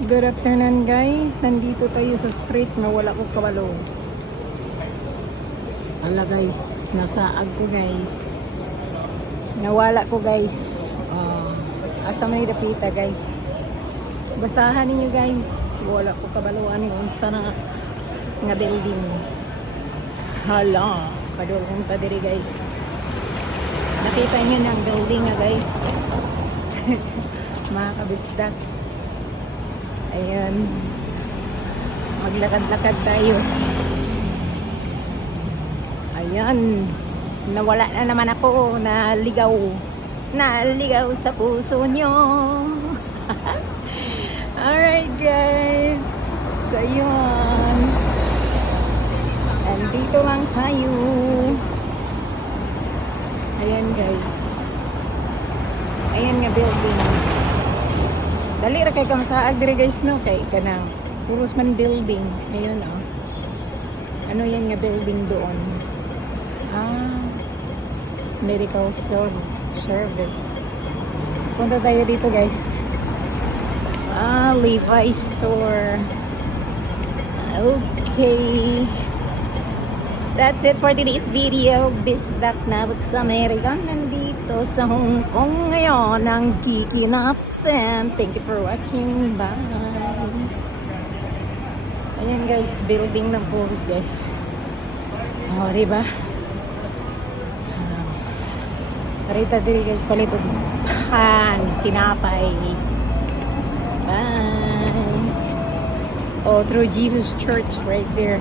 Good afternoon guys. Nandito tayo sa street na wala ko kabalo. Ala guys, nasaag ko guys. Nawala ko guys. Asa may dapita guys. Basahan ninyo guys. Wala ko kabalo ani unsa na nga building. Hala, padulong ta diri guys. Nakita niyo ng building nga guys. Mga kabisdak. Ayan. Maglakad-lakad tayo. Ayan. Nawala na naman ako. Naligaw. Naligaw sa puso nyo. Alright guys. Ayan. Andito lang tayo. Ayan guys. Ayan nga building. Dali ra kay kang saag dire guys no kay kanang puros man building. Ayun oh. Ano yan nga building doon? Medical service. Punta tayo dito guys. Levi's store. Okay. That's it for today's video. Bisdak na sa Amerika. Nandito sa Hong Kong ngayon ang kiki natin. Thank you for watching. Bye. Ayan guys, building ng post guys. Diba? Karita diri guys, palito pan, tinapay. Bye. Through Jesus Church right there.